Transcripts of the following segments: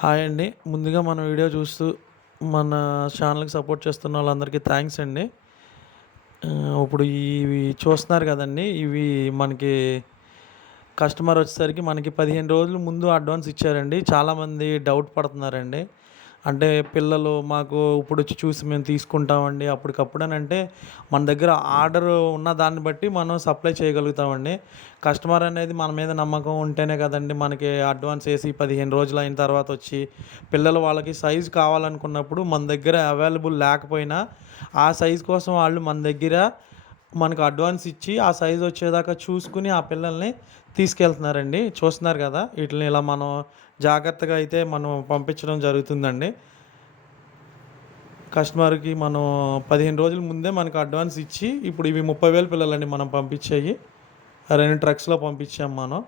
Hi అండి. ముందుగా మన వీడియో చూస్తూ మన ఛానల్కి సపోర్ట్ చేస్తున్న వాళ్ళందరికీ థ్యాంక్స్ అండి. ఇప్పుడు ఇవి చూస్తున్నారు కదండి ఇవి మనకి కస్టమర్ వచ్చేసరికి మనకి పదిహేను రోజులు ముందు అడ్వాన్స్ ఇచ్చారండి. చాలామంది డౌట్ పడుతున్నారండి. అంటే పిల్లలు మాకు ఇప్పుడు వచ్చి చూసి మేము తీసుకుంటామండి అప్పటికప్పుడు అని అంటే మన దగ్గర ఆర్డర్ ఉన్న దాన్ని బట్టి మనం సప్లై చేయగలుగుతామండి. కస్టమర్ అనేది మన మీద నమ్మకం ఉంటేనే కదండి మనకి అడ్వాన్స్ వేసి పదిహేను రోజులు అయిన తర్వాత వచ్చి పిల్లలు వాళ్ళకి సైజు కావాలనుకున్నప్పుడు మన దగ్గర అవైలబుల్ లేకపోయినా ఆ సైజు కోసం వాళ్ళు మన దగ్గర మనకు అడ్వాన్స్ ఇచ్చి ఆ సైజ్ వచ్చేదాకా చూసుకుని ఆ పిల్లల్ని తీసుకెళ్తున్నారండి. చూస్తున్నారు కదా వీటిని ఇలా మనం జాగ్రత్తగా అయితే మనం పంపించడం జరుగుతుందండి. కస్టమర్కి మనం పదిహేను రోజుల ముందే మనకు అడ్వాన్స్ ఇచ్చి ఇప్పుడు ఇవి ముప్పై వేల పిల్లలండి మనం పంపించేవి రెండు ట్రక్స్లో పంపించాం మనం.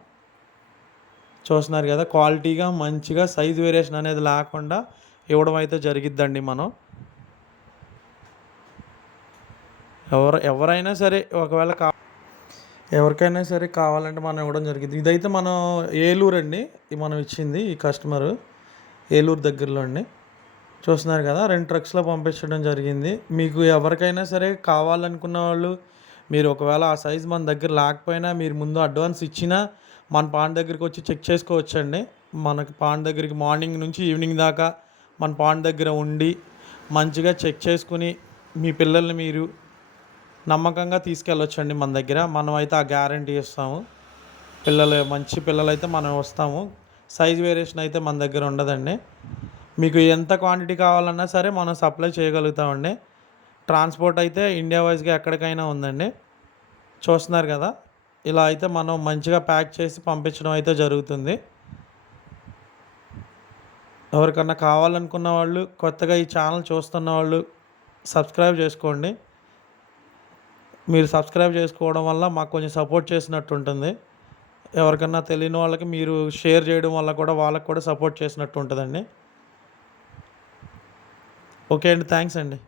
చూస్తున్నారు కదా క్వాలిటీగా మంచిగా సైజ్ వేరియేషన్ అనేది లేకుండా ఇవ్వడం అయితే జరిగిద్దండి మనం. ఎవరు ఎవరైనా సరే ఒకవేళ కా ఎవరికైనా సరే కావాలంటే మనం ఇవ్వడం జరిగింది. ఇదైతే మనం ఏలూరు అండి. ఇది మనం ఇచ్చింది ఈ కస్టమర్ ఏలూరు దగ్గరలో అండి. చూస్తున్నారు కదా రెండు ట్రక్స్లో పంపించడం జరిగింది. మీకు ఎవరికైనా సరే కావాలనుకున్న వాళ్ళు మీరు ఒకవేళ ఆ సైజ్ మన దగ్గర లేకపోయినా మీరు ముందు అడ్వాన్స్ ఇచ్చినా మన పాన్ దగ్గరికి వచ్చి చెక్ చేసుకోవచ్చండి. మనకి పాన్ దగ్గరికి మార్నింగ్ నుంచి ఈవినింగ్ దాకా మన పాన్ దగ్గర ఉండి మంచిగా చెక్ చేసుకుని మీ పిల్లల్ని మీరు నమ్మకంగా తీసుకెళ్ళొచ్చండి మన దగ్గర. మనం అయితే ఆ గ్యారంటీ ఇస్తాము. పిల్లలు మంచి పిల్లలు అయితే మనం వస్తాము. సైజ్ వేరియేషన్ అయితే మన దగ్గర ఉండదండి. మీకు ఎంత క్వాంటిటీ కావాలన్నా సరే మనం సప్లై చేయగలుగుతామండి. ట్రాన్స్పోర్ట్ అయితే ఇండియా వైజ్గా ఎక్కడికైనా ఉందండి. చూస్తున్నారు కదా? ఇలా అయితే మనం మంచిగా ప్యాక్ చేసి పంపించడం అయితే జరుగుతుంది. ఎవరికన్నా కావాలనుకున్న వాళ్ళు కొత్తగా ఈ ఛానల్ చూస్తున్న వాళ్ళు సబ్స్క్రైబ్ చేసుకోండి. మీరు సబ్స్క్రైబ్ చేసుకోవడం వల్ల మాకు కొంచెం సపోర్ట్ చేసినట్టు ఉంటుంది. ఎవరికన్నా తెలియని వాళ్ళకి మీరు షేర్ చేయడం వల్ల కూడా వాళ్ళకి కూడా సపోర్ట్ చేసినట్టు ఉంటుందండి. ఓకే అండి థ్యాంక్స్ అండి.